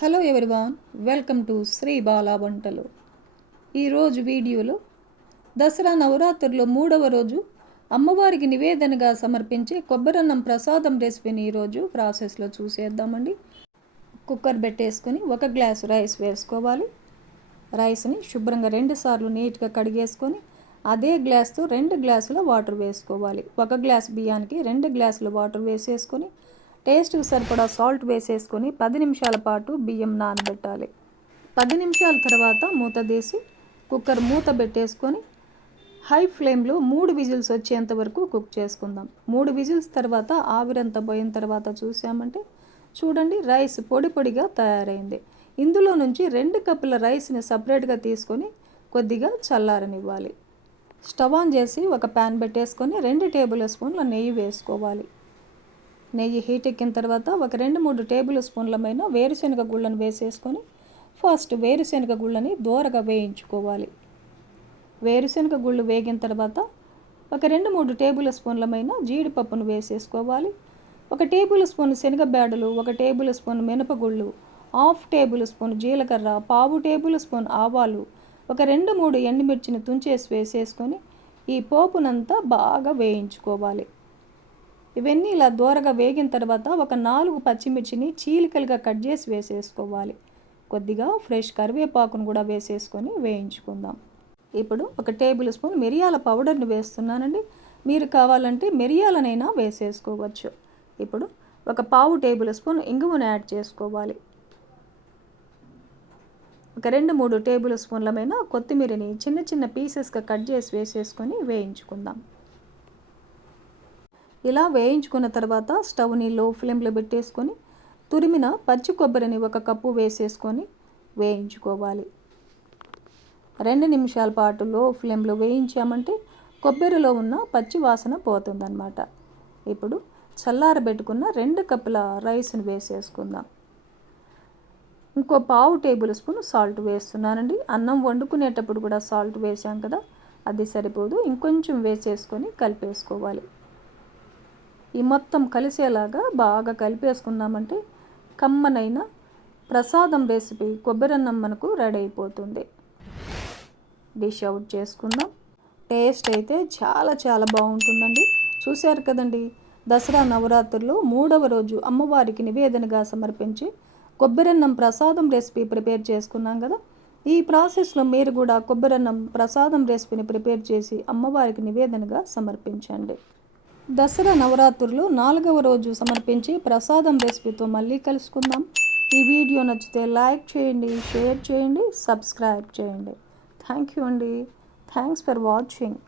Hello everyone welcome to Sri Bala వంటలు ఈరోజు వీడియోలో దసరా నవరాత్రుల్లో మూడవ రోజు అమ్మవారికి నివేదనగా సమర్పించే కొబ్బరన్నం ప్రసాదం రెసిపీని ఈరోజు ప్రాసెస్లో చూసేద్దామండి. కుక్కర్ పెట్టేసుకొని ఒక గ్లాసు రైస్ వేసుకోవాలి. రైస్ని శుభ్రంగా రెండు సార్లు నీట్గా కడిగేసుకొని అదే గ్లాస్తో రెండు గ్లాసుల వాటర్ వేసుకోవాలి. ఒక గ్లాస్ బియ్యానికి రెండు గ్లాసుల వాటర్ వేసేసుకొని టేస్ట్కి సరిపడా సాల్ట్ వేసేసుకొని పది నిమిషాల పాటు బియ్యం నానబెట్టాలి. పది నిమిషాల తర్వాత మూత తీసి కుక్కర్ మూత పెట్టేసుకొని హై ఫ్లేమ్లో మూడు విజిల్స్ వచ్చేంత వరకు కుక్ చేసుకుందాం. మూడు విజిల్స్ తర్వాత ఆవిరంతా పోయిన తర్వాత చూసామంటే చూడండి రైస్ పొడి పొడిగా తయారైంది. ఇందులో నుంచి రెండు కప్పుల రైస్ని సపరేట్గా తీసుకొని కొద్దిగా చల్లారనివ్వాలి. స్టవ్ ఆన్ చేసి ఒక ప్యాన్ పెట్టేసుకొని రెండు టేబుల్ స్పూన్ల నెయ్యి వేసుకోవాలి. నెయ్యి హీట్ ఎక్కిన తర్వాత ఒక రెండు మూడు టేబుల్ స్పూన్లమైన వేరుశనగ గుళ్ళను వేసేసుకొని ఫస్ట్ వేరుశనగ గుళ్ళని దూరగా వేయించుకోవాలి. వేరుశనగ గుళ్ళు వేగిన తర్వాత ఒక రెండు మూడు టేబుల్ స్పూన్లమైన జీడిపప్పును వేసేసుకోవాలి. ఒక టేబుల్ స్పూన్ శనగ బ్యాడలు ఒక టేబుల్ స్పూన్ మినపగుళ్ళు హాఫ్ టేబుల్ స్పూన్ జీలకర్ర పావు టేబుల్ స్పూన్ ఆవాలు ఒక రెండు మూడు ఎండుమిర్చిని తుంచేసి వేసేసుకొని ఈ పోపునంతా బాగా వేయించుకోవాలి. ఇవన్నీ ఇలా దూరగా వేగిన తర్వాత ఒక నాలుగు పచ్చిమిర్చిని చీలికలుగా కట్ చేసి వేసేసుకోవాలి. కొద్దిగా ఫ్రెష్ కరివేపాకును కూడా వేసేసుకొని వేయించుకుందాం. ఇప్పుడు ఒక టేబుల్ స్పూన్ మిరియాల పౌడర్ని వేస్తున్నానండి. మీరు కావాలంటే మిరియాలనైనా వేసేసుకోవచ్చు. ఇప్పుడు ఒక పావు టేబుల్ స్పూన్ ఇంగువను యాడ్ చేసుకోవాలి. ఒక రెండు మూడు టేబుల్ స్పూన్లమైన కొత్తిమీరని చిన్న చిన్న పీసెస్గా కట్ చేసి వేసేసుకొని వేయించుకుందాం. ఇలా వేయించుకున్న తర్వాత స్టవ్ని లో ఫ్లేమ్లో పెట్టేసుకొని తురిమిన పచ్చి కొబ్బరిని ఒక కప్పు వేసేసుకొని వేయించుకోవాలి. రెండు నిమిషాల పాటు లో ఫ్లేమ్లో వేయించామంటే కొబ్బరిలో ఉన్న పచ్చి వాసన పోతుందన్నమాట. ఇప్పుడు చల్లారబెట్టుకున్న రెండు కప్పుల రైస్ని వేసేసుకుందాం. ఇంకో పావు టేబుల్ స్పూన్ సాల్ట్ వేస్తున్నానండి. అన్నం వండుకునేటప్పుడు కూడా సాల్ట్ వేసాం కదా అది సరిపోదు. ఇంకొంచెం వేసేసుకొని కలిపేసుకోవాలి. ఈ మొత్తం కలిసేలాగా బాగా కలిపేసుకున్నామంటే కమ్మనైన ప్రసాదం రెసిపీ కొబ్బరన్నం మనకు రెడీ అయిపోతుంది. డిష్ అవుట్ చేసుకుందాం. టేస్ట్ అయితే చాలా చాలా బాగుంటుందండి. చూశారు కదండి దసరా నవరాత్రుల్లో మూడవ రోజు అమ్మవారికి నివేదనగా సమర్పించి కొబ్బరన్నం ప్రసాదం రెసిపీ ప్రిపేర్ చేసుకున్నాం కదా. ఈ ప్రాసెస్లో మీరు కూడా కొబ్బరన్నం ప్రసాదం రెసిపీని ప్రిపేర్ చేసి అమ్మవారికి నివేదనగా సమర్పించండి. దసరా నవరాత్రులు నాలుగవ రోజు సమర్పించి ప్రసాదం రెసిపీతో మళ్ళీ కలుసుకుందాం. ఈ వీడియో నచ్చితే లైక్ చేయండి షేర్ చేయండి సబ్స్క్రైబ్ చేయండి. థ్యాంక్ యూ అండి. Thanks for watching.